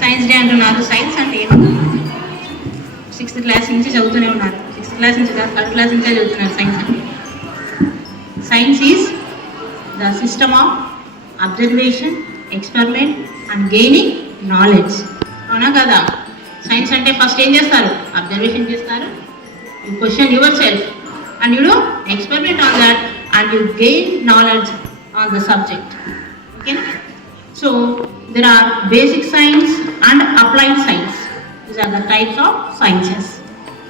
Science day అంటున్నారు. Science అంటే ఏమి? 6th క్లాస్ నుంచి చదువుతూనే ఉన్నారు. 6th క్లాస్ నుంచి 3rd క్లాస్ నుంచే చదువుతున్నారు సైన్స్ అంటే. Science is the system of observation, experiment and gaining knowledge. అవునా కదా? సైన్స్ అంటే ఫస్ట్ ఏం చేస్తారు? అబ్జర్వేషన్ చేస్తారు, you question your self and you do experiment on that and you gain knowledge on the subject. Okay, so there are basic science and applied science. These are the types of sciences,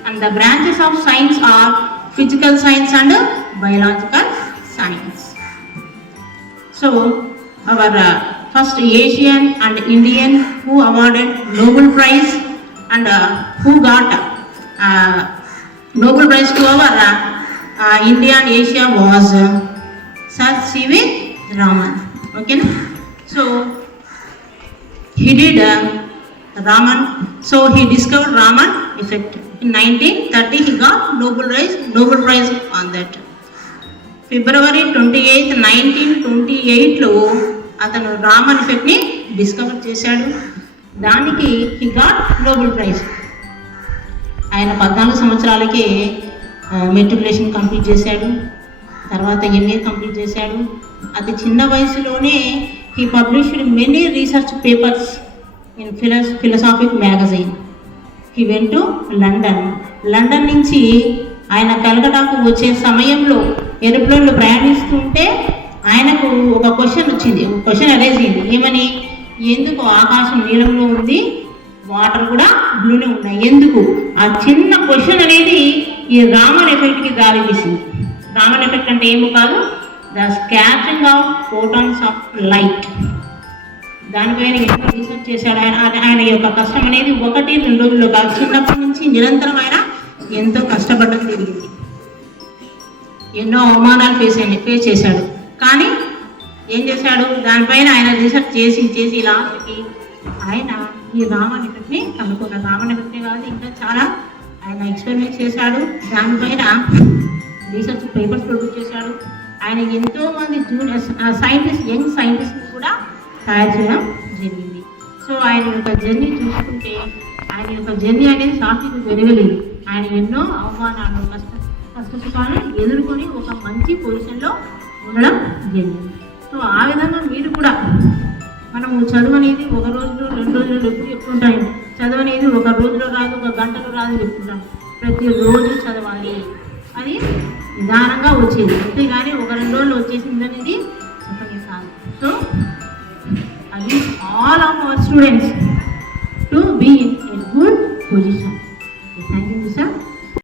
and the branches of science are physical science and biological science. So our first Asian and Indian who awarded Nobel Prize and who got Nobel Prize to our India and Asia was Sir C.V. Raman. Okay, so he did Raman. So he discovered Raman effect. In 1930 he got Nobel Prize on that. February 28, 1928లో అతను Raman ఎఫెక్ట్ని discover చేశాడు. దానికి he got Nobel Prize. ఆయన 14 సంవత్సరాలకే matriculation complete చేశాడు. తర్వాత MA complete చేశాడు. అతి చిన్న వయసులోనే he published many research papers in philosophic magazine. He went to London నుంచి ఆయన కలకటాకు వచ్చే సమయంలో ఏరోప్లేన్లో ప్రయాణిస్తుంటే ఆయనకు ఒక క్వశ్చన్ అరేజ్ అయింది. ఏమని? ఎందుకు ఆకాశం నీలంలో ఉంది, వాటర్ కూడా బ్లూనే ఉన్నాయి, ఎందుకు? ఆ చిన్న క్వశ్చన్ అనేది ఈ రామన్ ఎఫెక్ట్కి దారి తీసింది. రామన్ ఎఫెక్ట్ అంటే ఏమో కాదు, the scattering of photons of light. దానిపైన ఎన్నో రీసెర్చ్ చేశాడు. ఆయన యొక్క కష్టం అనేది 1-2 రోజుల్లో కాదు, చిన్నప్పటి నుంచి నిరంతరం ఆయన ఎంతో కష్టపడడం జరిగింది. ఎన్నో అవమానాలు ఫేస్ చేశాడు. కానీ ఏం చేశాడు? దానిపైన ఆయన రీసెర్చ్ చేసి లాస్ట్కి ఆయన ఈ రామన్ ఎఫెక్ట్ని కనుక్కున్నాడు. రామన్ ఎఫెక్టే కాదు, ఇంకా చాలా ఆయన ఎక్స్పెరిమెంట్ చేశాడు. దానిపైన రీసెర్చ్ పేపర్స్ ప్రొడ్యూస్ చేశాడు. ఆయన ఎంతోమంది యంగ్ సైంటిస్ట్ని కూడా తయారు చేయడం జరిగింది. సో ఆయన యొక్క జర్నీ చూసుకుంటే ఆయన యొక్క జర్నీ అనేది సాఫీగా జరగలేదు. ఆయన ఎన్నో అవమానాలు, కష్టసుఖాలను ఎదుర్కొని ఒక మంచి పొజిషన్లో ఉండడం జరిగింది. సో ఆ విధంగా మీరు కూడా మనము చదువు అనేది 1 రోజులో 2 రోజులు ఎప్పుడు చెప్పుకుంటాం. చదువు అనేది 1 రోజులో రాదు, 1 గంటలో రాదు చెప్పుకుంటాం. ప్రతిరోజు చదవాలి, అది నిదానంగా వచ్చేది, అంతేగాని 1-2 రోజులు వచ్చేసింది అనేది చెప్పని కాదు. So I wish all of our students to be in a good position.